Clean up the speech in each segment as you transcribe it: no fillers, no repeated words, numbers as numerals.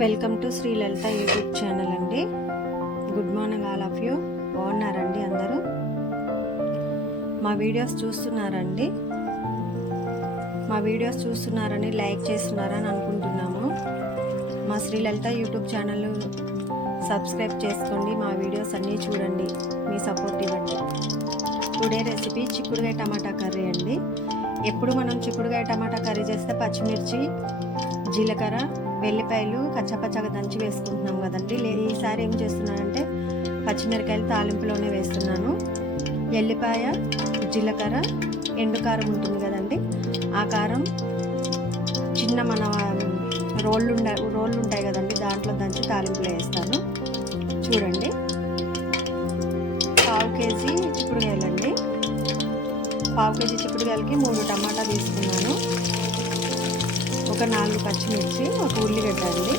Welcome to Shri Lalitha YouTube channel అండి. Good morning all of you. బాగున్నారండి అందరూ? మా వీడియోస్ చూస్తున్నారని లైక్ చేస్తున్నారని అనుకుంటున్నాము. మా Shri Lalitha YouTube channel subscribe చేసుకోండి. మా వీడియోస్ అన్నీ చూడండి, మీ సపోర్ట్ ఇవ్వండి. టుడే రెసిపీ చిక్కుడుకాయ టమాటా కర్రీ అండి. ఎప్పుడు మనం చిక్కుడుకాయ టమాటా కర్రీ చేస్తే పచ్చిమిర్చి, జీలకర్ర, వెల్లిపాయలు కచ్చపచ్చగా దంచి వేసుకుంటున్నాం కదండి. ఈసారి ఏం చేస్తున్నానంటే పచ్చిమిరకాయలు తాలింపులోనే వేస్తున్నాను. ఎల్లిపాయ, జీలకర్ర, ఎండు కారం ఉంటుంది కదండి, ఆ కారం చిన్న మన రోళ్ళు ఉంటాయి కదండి, దాంట్లో దంచి తాలింపులో వేస్తాను. చూడండి, 1/2 కేజీ చిక్కుడుకాయలండి. 1/2 కేజీ చిక్కుడుకాయలకి 3 టమాటా తీసుకున్నాను, ఒక 4 పచ్చిమిర్చి, ఒక ఉల్లిగడ్డ అండి.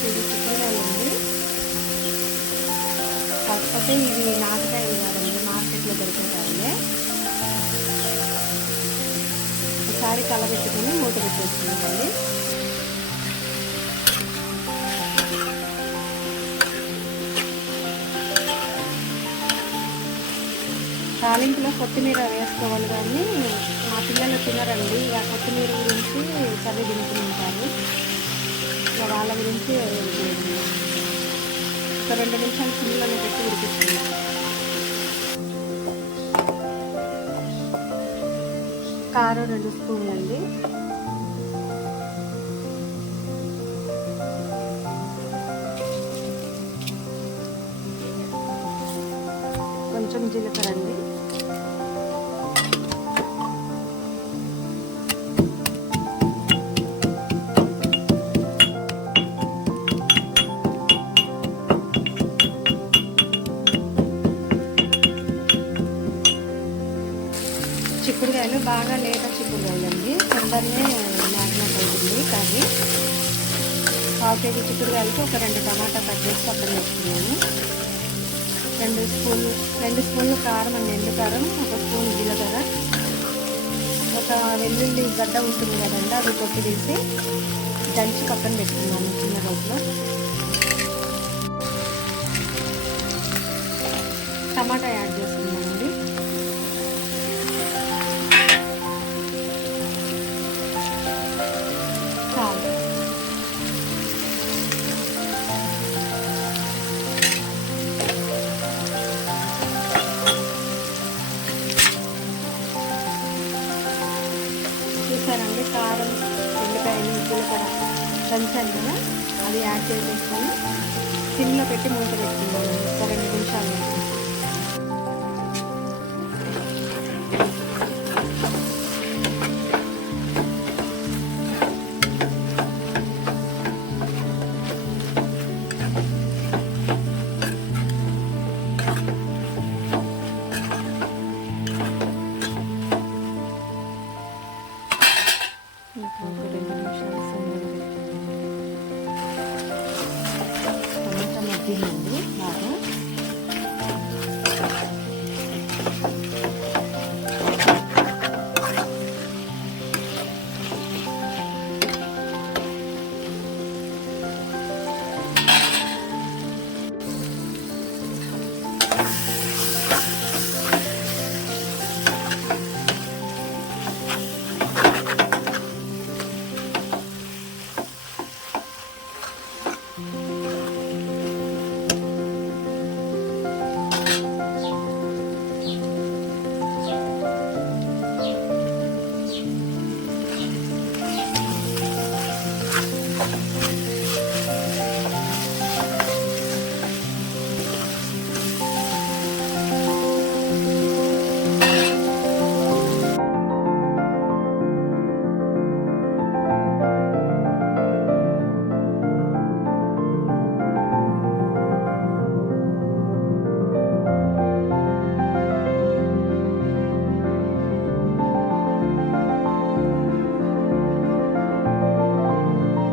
చిక్కుడుకాయలండి. కాకపోతే ఇవి నాటుకాయలు కాదండి, మార్కెట్లో దొరికేకాయలే. ఒకసారి కలబెట్టుకుని మూత పెట్టేసుకున్నామండి. తాలింపులో కొత్తిమీర వేసుకోవాలి, కానీ మా పిల్లలు తినరండి. ఆ కొత్తిమీర గురించి కర్రీ తింటుంటారు, వాళ్ళ గురించి ఒక 2 నిమిషాలు సిమ్లోనే పెట్టి ఉడికిస్తున్నాం. కారం 2 స్పూన్లు అండి. కొంచెం జీలకర్ర అండి. చిక్కుడుకాయలు బాగా లేత చిక్కుడుకాయలు అండి, తొందరనే మ్యాగ్నెట్ అవుతుంది కర్రీ. 1/2 కేజీ చిక్కుడుకాయలకి ఒక 2 టమాటా కట్ చేసి పక్కన వేసుకున్నాను. 2 స్పూన్లు కారం అండి, ఎండు కారం, 1 స్పూన్ జీలకర్ర, ఒక వెల్లుల్లి గడ్డ ఉంటుంది కదండి, అది కొట్టి తీసి దంచి పక్కన పెట్టుకున్నాను చిన్న రోట్లో. టమాటా యాడ్ చేసుకున్నానండి. చూసారండి, కారం, ఉల్లిపాయలు, జీలకర్ర దంచాను కదా, అది యాడ్ చేసేసుకొని సిమ్లో పెట్టి మూత పెట్టుకున్నాను ఒక 2 నిమిషాలు. టమాటా మగ్గిందండి బాగా.